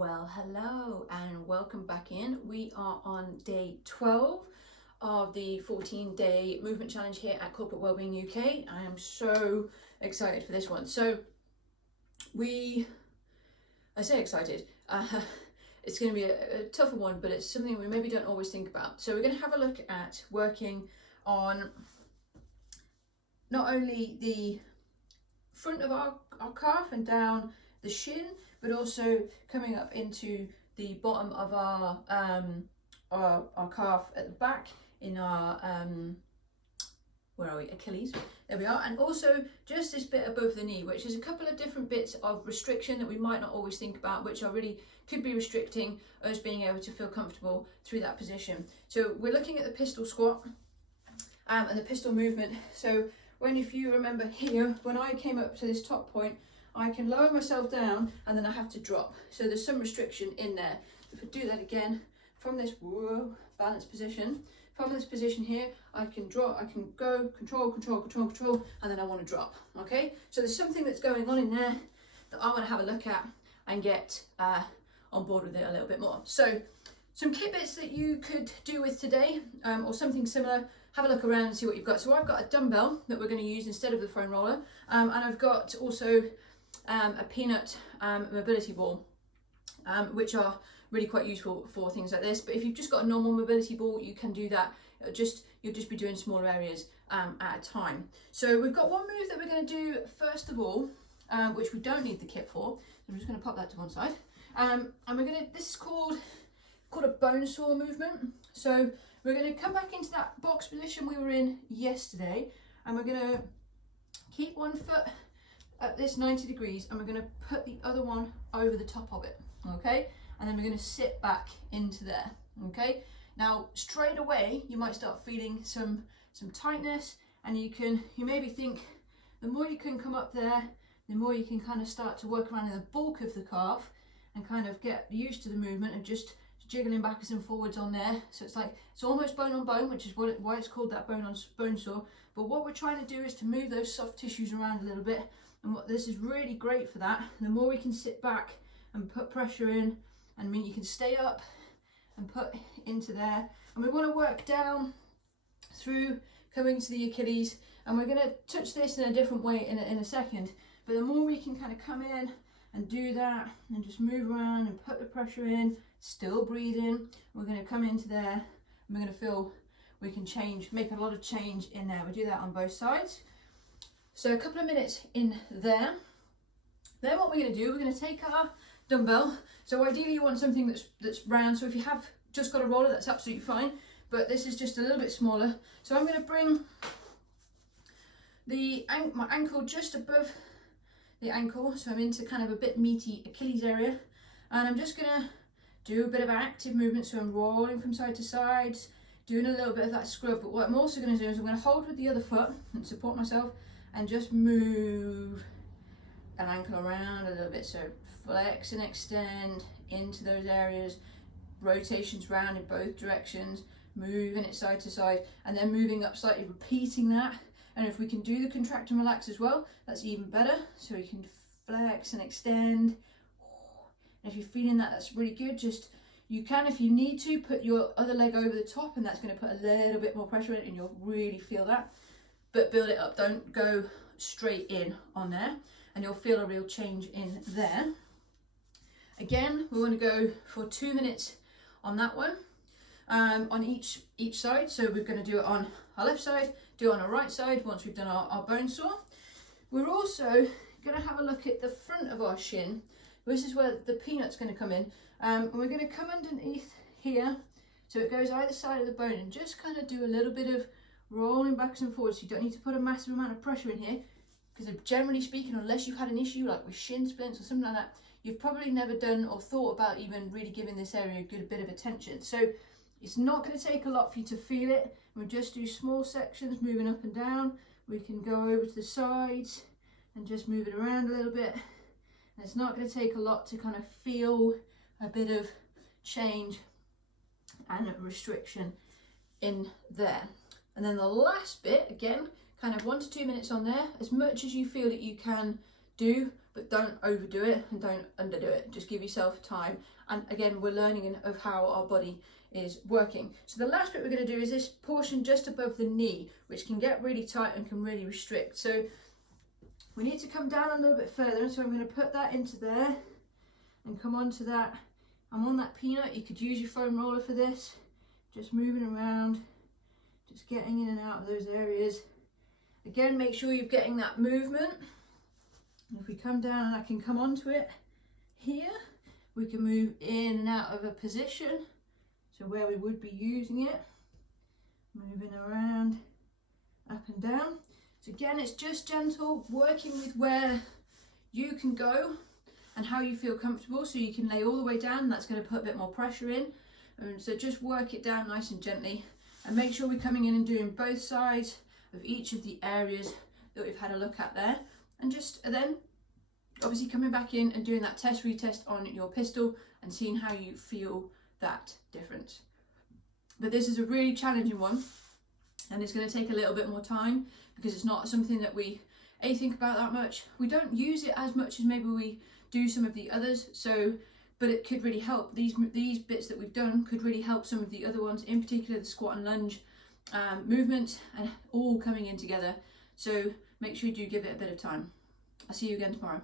Well, hello and welcome back in. We are on day 12 of the 14-day movement challenge here at Corporate Wellbeing UK. I am so excited for this one. So I say excited, it's going to be a tougher one, but it's something we maybe don't always think about. So we're going to have a look at working on not only the front of our calf and down the shin, but also coming up into the bottom of our calf at the back in our where are we, Achilles, there we are, and also just this bit above the knee, which is a couple of different bits of restriction that we might not always think about, which are really could be restricting us being able to feel comfortable through that position. So we're looking at the pistol squat and the pistol movement. So if you remember here, when I came up to this top point, I can lower myself down and then I have to drop. So there's some restriction in there. If I do that again from this balanced position, from this position here, I can drop, I can go, control, and then I want to drop, okay? So there's something that's going on in there that I want to have a look at and get on board with it a little bit more. So some kit bits that you could do with today, or something similar, have a look around and see what you've got. So I've got a dumbbell that we're going to use instead of the foam roller, and I've got also a peanut mobility ball, which are really quite useful for things like this. But if you've just got a normal mobility ball, you can do that. You'll just be doing smaller areas at a time. So we've got one move that we're going to do first of all, which we don't need the kit for. So I'm just going to pop that to one side, and this is called a bone saw movement. So we're going to come back into that box position we were in yesterday, and we're going to keep one foot at this 90 degrees, and we're going to put the other one over the top of it, okay? And then we're going to sit back into there, okay? Now, straight away, you might start feeling some tightness, and you maybe think the more you can come up there, the more you can kind of start to work around in the bulk of the calf and kind of get used to the movement of just jiggling backwards and forwards on there. So it's almost bone on bone, which is why it's called that bone saw. But what we're trying to do is to move those soft tissues around a little bit. And this is really great for that. The more we can sit back and put pressure in, and you can stay up and put into there. And we want to work down through coming to the Achilles, and we're going to touch this in a different way in a second. But the more we can kind of come in and do that and just move around and put the pressure in, still breathing, we're going to come into there, and we're going to feel we can make a lot of change in there. We do that on both sides. So a couple of minutes in there. Then what we're going to do, we're going to take our dumbbell. So ideally you want something that's round. So if you have just got a roller, that's absolutely fine. But this is just a little bit smaller. So I'm going to bring my ankle just above the ankle. So I'm into kind of a bit meaty Achilles area. And I'm just going to do a bit of active movement. So I'm rolling from side to side, doing a little bit of that scrub. But what I'm also going to do is I'm going to hold with the other foot and support myself, and just move an ankle around a little bit. So flex and extend into those areas, rotations round in both directions, moving it side to side, and then moving up slightly, repeating that. And if we can do the contract and relax as well, that's even better. So you can flex and extend. And if you're feeling that, that's really good. You can, if you need to, put your other leg over the top, and that's going to put a little bit more pressure in it, and you'll really feel that. But build it up, don't go straight in on there, and you'll feel a real change in there. Again, we want to go for 2 minutes on that one, on each side. So we're going to do it on our left side, do it on our right side once we've done our bone saw. We're also going to have a look at the front of our shin. This is where the peanut's going to come in, and we're going to come underneath here, so it goes either side of the bone, and just kind of do a little bit of rolling backwards and forwards. You don't need to put a massive amount of pressure in here, because generally speaking, unless you've had an issue like with shin splints or something like that, you've probably never done or thought about even really giving this area a good bit of attention. So it's not going to take a lot for you to feel it. We'll just do small sections moving up and down. We can go over to the sides and just move it around a little bit. And it's not going to take a lot to kind of feel a bit of change and restriction in there. And then the last bit, again, kind of 1 to 2 minutes on there, as much as you feel that you can do, but don't overdo it and don't underdo it. Just give yourself time. And again, we're learning of how our body is working. So the last bit we're going to do is this portion just above the knee, which can get really tight and can really restrict. So we need to come down a little bit further, so I'm going to put that into there and come onto that. I'm on that peanut. You could use your foam roller for this, just moving around, just getting in and out of those areas. Again, make sure you're getting that movement. And if we come down and I can come onto it here, we can move in and out of a position, so where we would be using it, moving around, up and down. So again, it's just gentle, working with where you can go and how you feel comfortable. So you can lay all the way down, that's going to put a bit more pressure in. And so just work it down nice and gently, and make sure we're coming in and doing both sides of each of the areas that we've had a look at there. And just then obviously coming back in and doing that test retest on your pistol and seeing how you feel that difference. But this is a really challenging one, and it's going to take a little bit more time because it's not something that we think about that much. We don't use it as much as maybe we do some of the others, so but it could really help. These bits that we've done could really help some of the other ones, in particular the squat and lunge movements, and all coming in together. So make sure you do give it a bit of time. I'll see you again tomorrow.